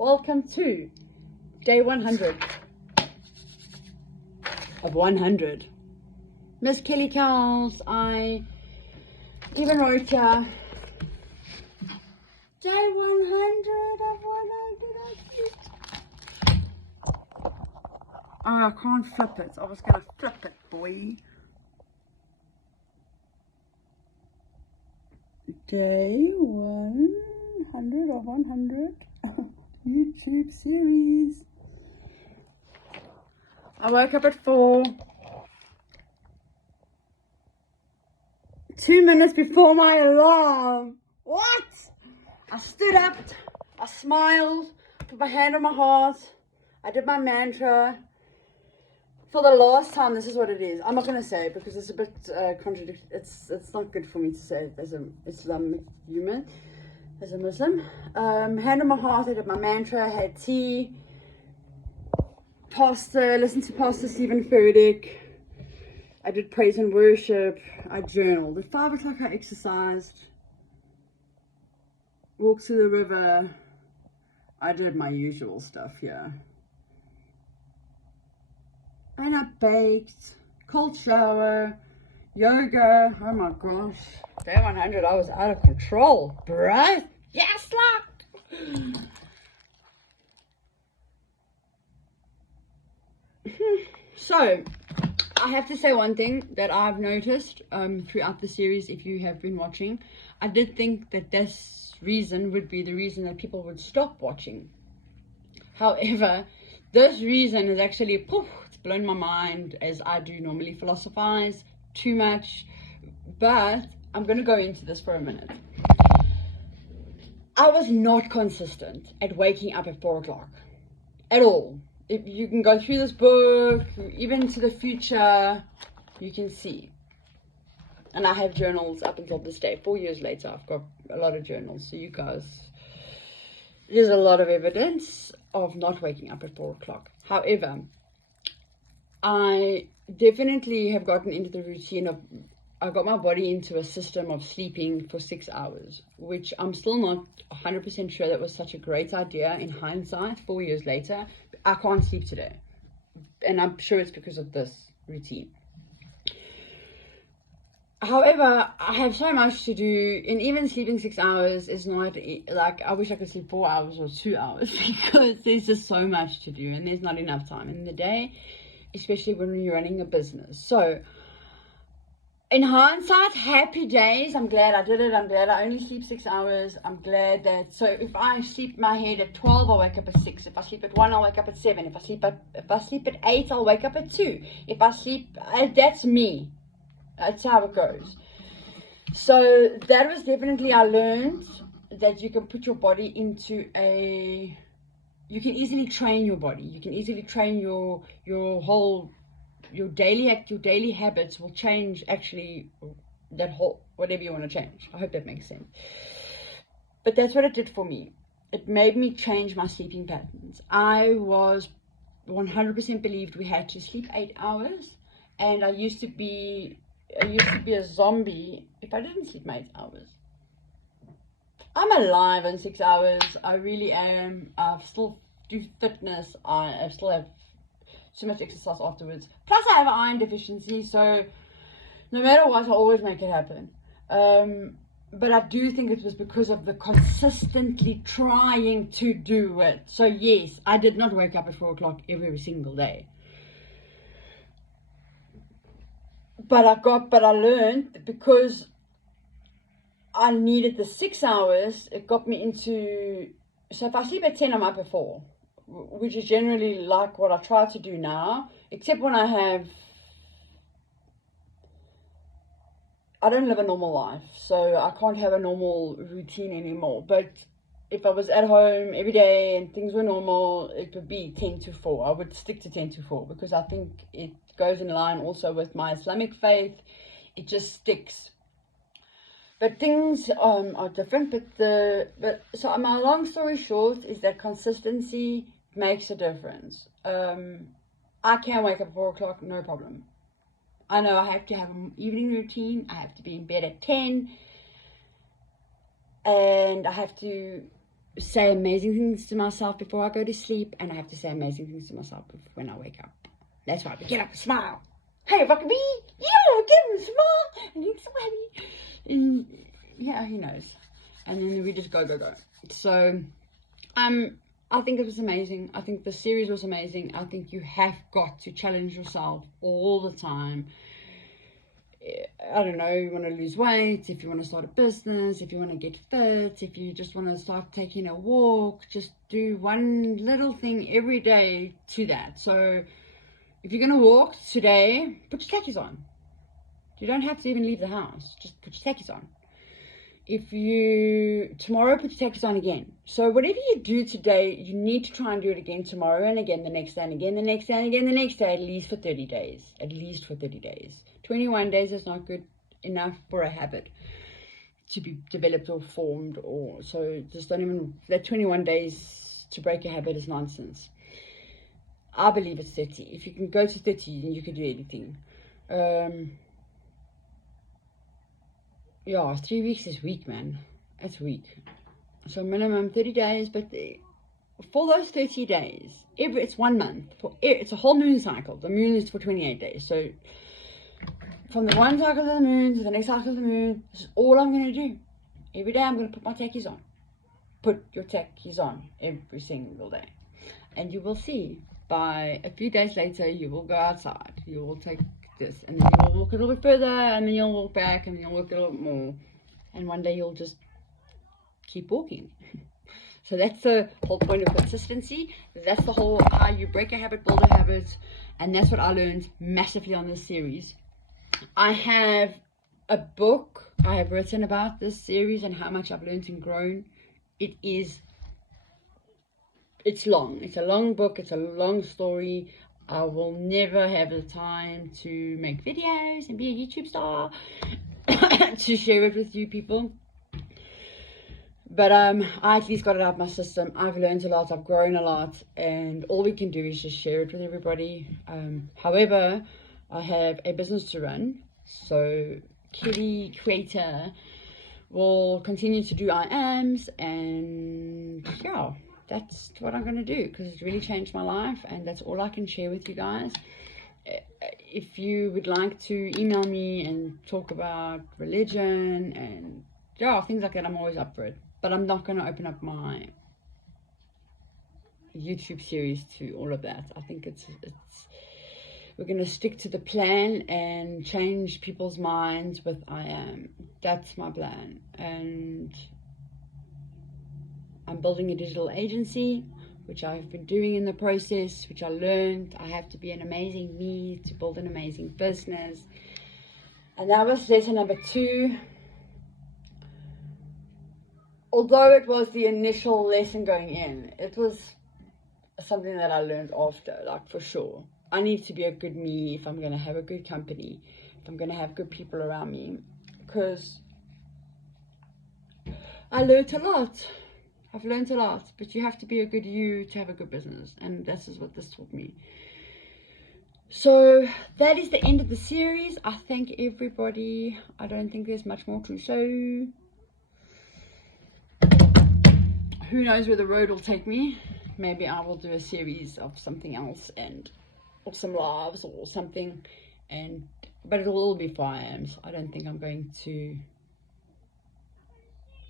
Welcome to day 100 of 100. Miss Kelly Cowles, I even wrote here, day 100 of 100. Oh, I can't flip it. I was going to flip it, boy. Day 100 of 100 YouTube series. I woke up at 4. 2 minutes before my alarm. What? I stood up, I smiled, put my hand on my heart, I did my mantra. For the last time, this is what it is. I'm not going to say it because it's a bit contradictory. It's not good for me to say it as an Islamic human, as a Muslim. Hand on my heart, I did my mantra, had tea, pastor, listened to Pastor Stephen Furtick. I did praise and worship. I journaled. At 5 o'clock, I exercised, walked to the river. I did my usual stuff here. And I baked, cold shower, yoga. Oh my gosh. Day 100, I was out of control, bruh. Yes, look. So, I have to say one thing that I've noticed throughout the series, if you have been watching. I did think that this reason would be the reason that people would stop watching. However, this reason is actually, poof, it's blown my mind, as I do normally philosophize too much. But I'm going to go into this for a minute. I was not consistent at waking up at 4 o'clock at all. If you can go through this book, even to the future, you can see. And I have journals up until this day. 4 years later, I've got a lot of journals. So you guys, there's a lot of evidence of not waking up at 4 o'clock. However, I definitely have gotten into the routine of, I got my body into a system of sleeping for 6 hours, which I'm still not 100% sure that was such a great idea in hindsight, 4 years later. I can't sleep today. And I'm sure it's because of this routine. However, I have so much to do, and even sleeping 6 hours is not, like, I wish I could sleep 4 hours or 2 hours, because there's just so much to do and there's not enough time in the day, especially when you're running a business. So, in hindsight, happy days. I'm glad I did it. I'm glad I only sleep 6 hours. I'm glad that, so if I sleep my head at 12, I'll wake up at 6. If I sleep at 1, I'll wake up at 7. If I sleep at 8, I'll wake up at 2. If I sleep, that's me. That's how it goes. So that was definitely, I learned that you can put your body into a, you can easily train your body. You can easily train your daily habits will change, actually, that whole, whatever you want to change. I hope that makes sense. But that's what it did for me. It made me change my sleeping patterns. I was 100% believed we had to sleep 8 hours, and I used to be a zombie if I didn't sleep my 8 hours. I'm alive in 6 hours. I really am. I still do fitness. I still have so much exercise afterwards. Plus I have an iron deficiency, so no matter what, I always make it happen. But I do think it was because of the consistently trying to do it. So yes, I did not wake up at 4 o'clock every single day. But I learned that because I needed the 6 hours, it got me into, so if I sleep at 10, I'm up at 4, which is generally like what I try to do now, except when I don't live a normal life, so I can't have a normal routine anymore. But if I was at home every day and things were normal, it would be 10 to 4. I would stick to 10 to 4 because I think it goes in line also with my Islamic faith. It just sticks. But things are different. So my long story short is that consistency makes a difference. I can wake up at 4 o'clock, no problem. I know I have to have an evening routine. I have to be in bed at 10. And I have to say amazing things to myself before I go to sleep, and I have to say amazing things to myself when I wake up. That's why we get up and smile. Hey, Rockaby, yeah, get him a smile, and he's so happy. And yeah, he knows. And then we just go. So, I think it was amazing. I think the series was amazing. I think you have got to challenge yourself all the time. I don't know, you want to lose weight, if you want to start a business, if you want to get fit, if you just want to start taking a walk, just do one little thing every day to that. So if you're going to walk today, put your tackies on. You don't have to even leave the house. Just put your tackies on. If you tomorrow, put your tackies on again. So whatever you do today, you need to try and do it again tomorrow, and again the next day, and again the next day, and again the next day, at least for 30 days. At least for 30 days. 21 days is not good enough for a habit to be developed or formed, or so just don't even, that 21 days to break a habit is nonsense. I believe it's 30. If you can go to 30, then you can do anything. Yeah, 3 weeks is weak, man. That's weak. So minimum 30 days, but for those 30 days, it's 1 month. It's a whole moon cycle. The moon is for 28 days. So from the one cycle of the moon to the next cycle of the moon, this is all I'm going to do. Every day I'm going to put my tackies on. Put your tackies on every single day. And you will see, by a few days later, you will go outside. You will take this, and then you'll walk a little bit further, and then you'll walk back, and then you'll walk a little bit more, and one day you'll just keep walking. So that's the whole point of consistency. That's the whole how you break a habit, build a habit, and that's what I learned massively on this series. I have a book I have written about this series and how much I've learned and grown. It's long. It's a long book. It's a long story. I will never have the time to make videos and be a YouTube star to share it with you people. But I at least got it out of my system. I've learned a lot. I've grown a lot. And all we can do is just share it with everybody. However, I have a business to run. So Kitty Creator will continue to do IAMs. And yeah, that's what I'm going to do, because it's really changed my life, and that's all I can share with you guys. If you would like to email me and talk about religion and yeah, things like that, I'm always up for it. But I'm not going to open up my YouTube series to all of that. I think we're going to stick to the plan and change people's minds with IAM. That's my plan. And I'm building a digital agency, which I've been doing in the process, which I learned I have to be an amazing me to build an amazing business. And that was lesson number 2. Although it was the initial lesson going in, it was something that I learned after, like, for sure. I need to be a good me if I'm going to have a good company, if I'm going to have good people around me, because I learned a lot. I've learned a lot, but you have to be a good you to have a good business, and this is what this taught me. So that is the end of the series. I thank everybody. I don't think there's much more to say. Who knows where the road will take me? Maybe I will do a series of something else, or some lives or something, but it will all be for IAMs. I don't think I'm going to.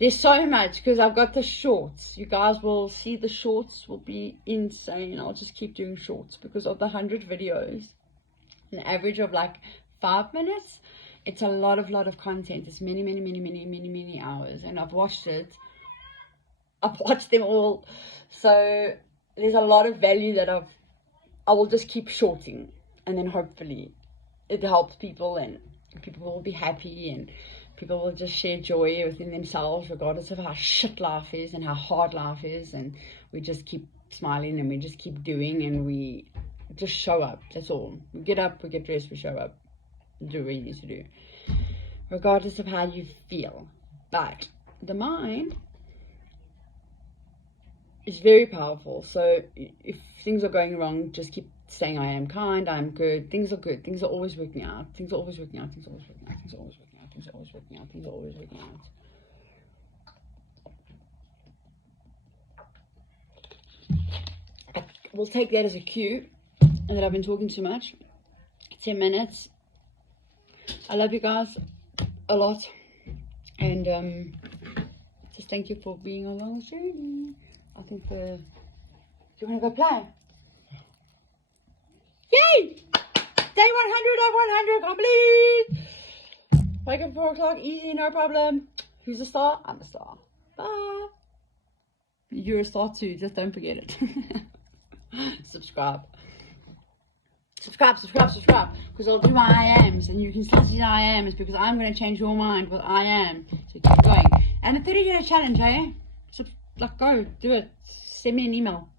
There's so much, because I've got the shorts. You guys will see the shorts will be insane. I'll just keep doing shorts because of the 100 videos, an average of like 5 minutes. It's a lot of content. It's many hours, and I've watched them all. So there's a lot of value that I will just keep shorting, and then hopefully it helps people, and people will be happy, and people will just share joy within themselves, regardless of how shit life is and how hard life is. And we just keep smiling, and we just keep doing, and we just show up. That's all. We get up, we get dressed, we show up, do what you need to do, regardless of how you feel. But the mind is very powerful. So if things are going wrong, just keep saying, I am kind, I am good, things are good, things are always working out, things are always working out, things are always working out, things are always working out, things are always working out, things are always working out. we'll take that as a cue and that I've been talking too much. 10 minutes. I love you guys a lot, and just thank you for being along the journey. I think do you want to go play? Yay! Day 100 of 100 complete. Wake up 4 o'clock, easy, no problem. Who's a star? I'm a star. Bye. You're a star too, just don't forget it. Subscribe. Subscribe, because I'll do my I ams, and you can still see I ams, because I'm going to change your mind with I am. So keep going. And a 30-day challenge, eh? So, like, go, do it. Send me an email.